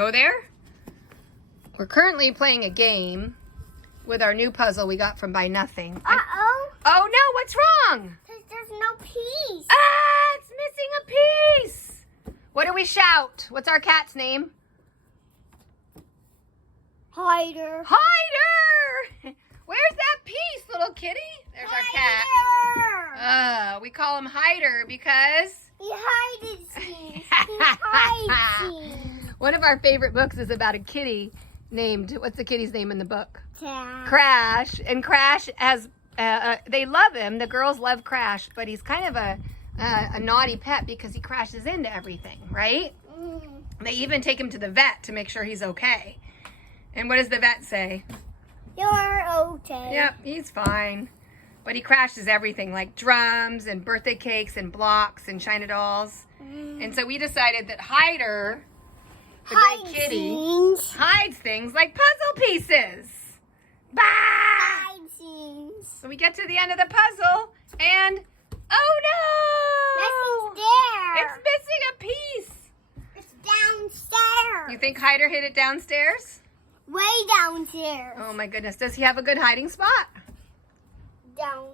Go there? We're currently playing a game with our new puzzle we got from Buy Nothing. Uh-oh. Oh no, what's wrong? There's no piece. Ah, it's missing a piece. What do we shout? What's our cat's name? Hider. Hider! Where's that piece, little kitty? There's our cat. Hider. We call him Hider because He hides things. He hides things. one of our favorite books is about a kitty named, what's the kitty's name in the book? Dad. Crash. And Crash has, they love him. The girls love Crash, but he's kind of a naughty pet because he crashes into everything, right? Mm. They even take him to the vet to make sure he's okay. And what does the vet say? You're okay. Yep, he's fine. But he crashes everything, like drums and birthday cakes and blocks and China dolls. Mm. And so we decided that Hider, the Hide great kitty, things. hides things like puzzle pieces. Bah! Hide things. So we get to the end of the puzzle and, oh no! Nothing's there. It's missing a piece. It's downstairs. You think Hider hid it downstairs? Way downstairs. Oh my goodness. Does he have a good hiding spot? Down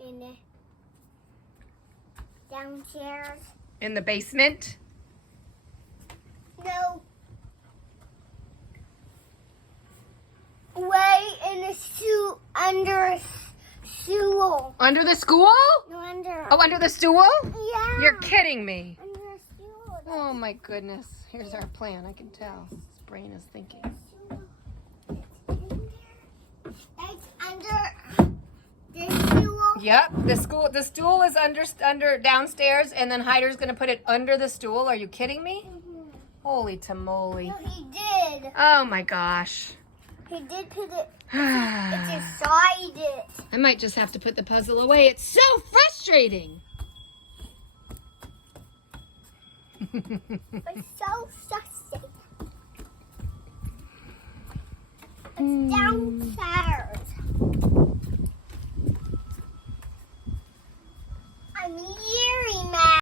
in the downstairs. In the basement? No. Way in the under a stool. Under the school? No, under. Oh, under the stool? Yeah. You're kidding me. Under a stool. Oh my goodness. Here's our plan. I can tell. His brain is thinking. It's under the stool. Yep. The stool is under downstairs, and then Hider's gonna put it under the stool. Are you kidding me? Holy tamale. No, he did. Oh my gosh. He did put it. It's I inside it. might just have to put the puzzle away. It's so frustrating. It's so sussy. It's downstairs.